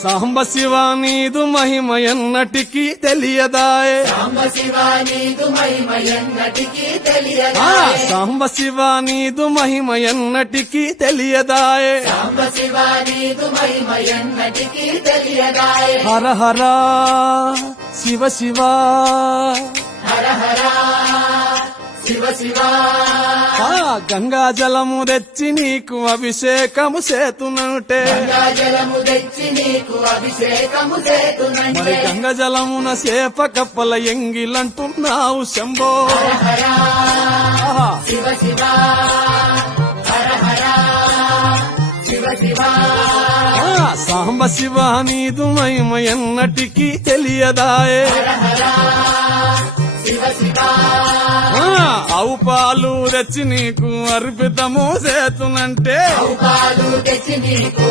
సాంబ శివ నీదు మహిమ ఎన్నటికీ తెలియదాయే సాంబ శివ నీదు మహిమ ఎన్నటికీ తెలియదాయే సాంబ శివ నీదు మహిమ ఎన్నటికీ తెలియదాయే సాంబ శివ నీదు మహిమ ఎన్నటికీ తెలియదాయే హర హర శివ శివ హర హర శివ శివ గంగా జలము తెచ్చి నీకు అభిషేకము చేతునంటే జలము తెచ్చి నీకు అభిషేకము మరి చేతునంటే గంగ జలమున సేప కప్పల ఎంగిలంటున్నావు శంభో హర శివ శివ హర హర శివ శివ సాంబ శివ నీదు మహిమ ఎన్నటికీ తెలియదాయే హర శివ శివ ఆవు పాలు తెచ్చి నీకు అర్పితము చేతునంటే పాలు తెచ్చి నీకు